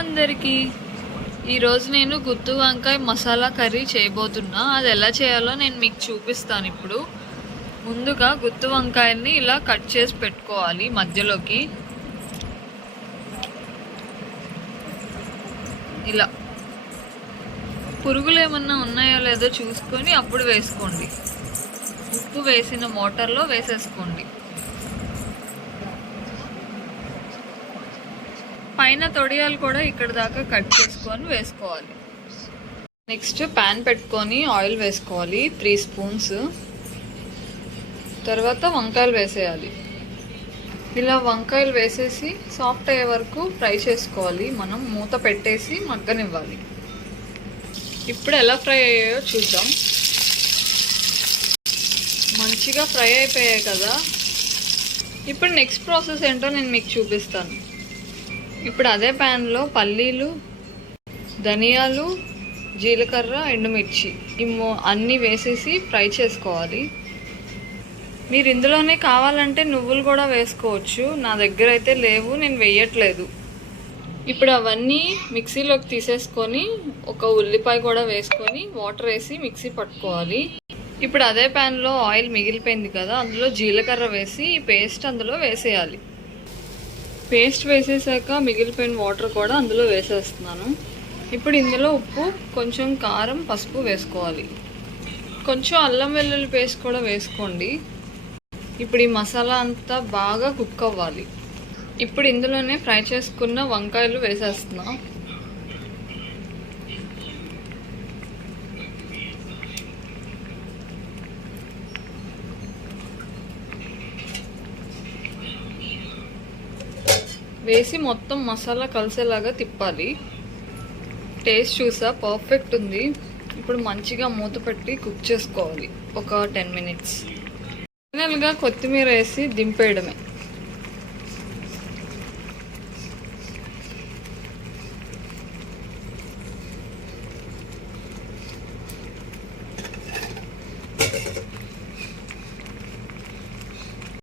అందరికీ ఈరోజు నేను గుత్తి వంకాయ మసాలా కర్రీ చేయబోతున్నా. అది ఎలా చేయాలో నేను మీకు చూపిస్తాను. ఇప్పుడు ముందుగా గుత్తి వంకాయని ఇలా కట్ చేసి పెట్టుకోవాలి. మధ్యలోకి ఇలా పురుగులు ఏమన్నా ఉన్నాయో లేదో చూసుకొని అప్పుడు వేసుకోండి. ఉప్పు వేసిన వాటర్లో వేసేసుకోండి. పైన తొడియాలు కూడా ఇక్కడ దాకా కట్ చేసుకొని వేసుకోవాలి. నెక్స్ట్ ప్యాన్ పెట్టుకొని ఆయిల్ వేసుకోవాలి 3 స్పూన్స్. తర్వాత వంకాయలు వేసేయాలి. ఇలా వంకాయలు వేసేసి సాఫ్ట్ అయ్యే వరకు ఫ్రై చేసుకోవాలి. మనం మూత పెట్టేసి మగ్గనివ్వాలి. ఇప్పుడు ఎలా ఫ్రై అయ్యాయో చూద్దాం. మంచిగా ఫ్రై అయిపోయాయి కదా. ఇప్పుడు నెక్స్ట్ ప్రాసెస్ ఏంటో నేను మీకు చూపిస్తాను. ఇప్పుడు అదే ప్యాన్లో పల్లీలు, ధనియాలు, జీలకర్ర, ఎండుమిర్చి అన్నీ వేసేసి ఫ్రై చేసుకోవాలి. మీరు ఇందులోనే కావాలంటే నువ్వులు కూడా వేసుకోవచ్చు. నా దగ్గర అయితే లేవు, నేను వేయట్లేదు. ఇప్పుడు అవన్నీ మిక్సీలోకి తీసేసుకొని ఒక ఉల్లిపాయ కూడా వేసుకొని వాటర్ వేసి మిక్సీ పట్టుకోవాలి. ఇప్పుడు అదే ప్యాన్లో ఆయిల్ మిగిలిపోయింది కదా, అందులో జీలకర్ర వేసి ఈ పేస్ట్ అందులో వేసేయాలి. పేస్ట్ వేసేసాక మిగిలిపోయిన వాటర్ కూడా అందులో వేసేస్తున్నాను. ఇప్పుడు ఇందులో ఉప్పు, కొంచెం కారం, పసుపు వేసుకోవాలి. కొంచెం అల్లం వెల్లుల్లి పేస్ట్ కూడా వేసుకోండి. ఇప్పుడు ఈ మసాలా అంతా బాగా కుక్ అవ్వాలి. ఇప్పుడు ఇందులోనే ఫ్రై చేసుకున్న వంకాయలు వేసేస్తున్నా. వేసి మొత్తం మసాలా కలిసేలాగా తిప్పాలి. టేస్ట్ చూసా పర్ఫెక్ట్ ఉంది. ఇప్పుడు మంచిగా మూత పెట్టి కుక్ చేసుకోవాలి ఒక 10 మినిట్స్. ఫైనల్గా కొత్తిమీర వేసి దింపేయడమే.